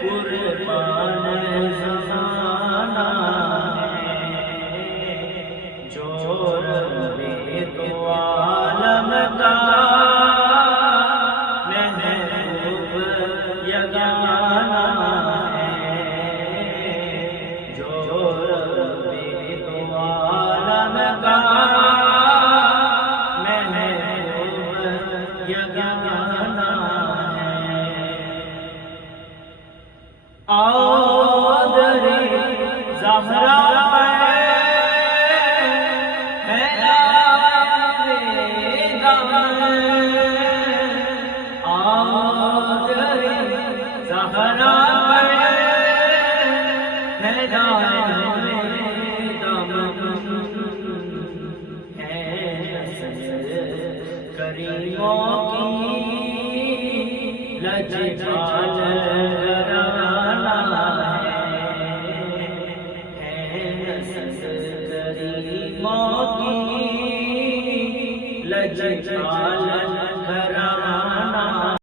قربان زمانہ ہے، جو رب دو عالم کا محبوب یگانہ ہے، جو رب دو عالم کا محبوب یگانہ ہے۔ آدری زہرا کریموں کی لجپال گھرانہ ہے، کریموں کی لجپال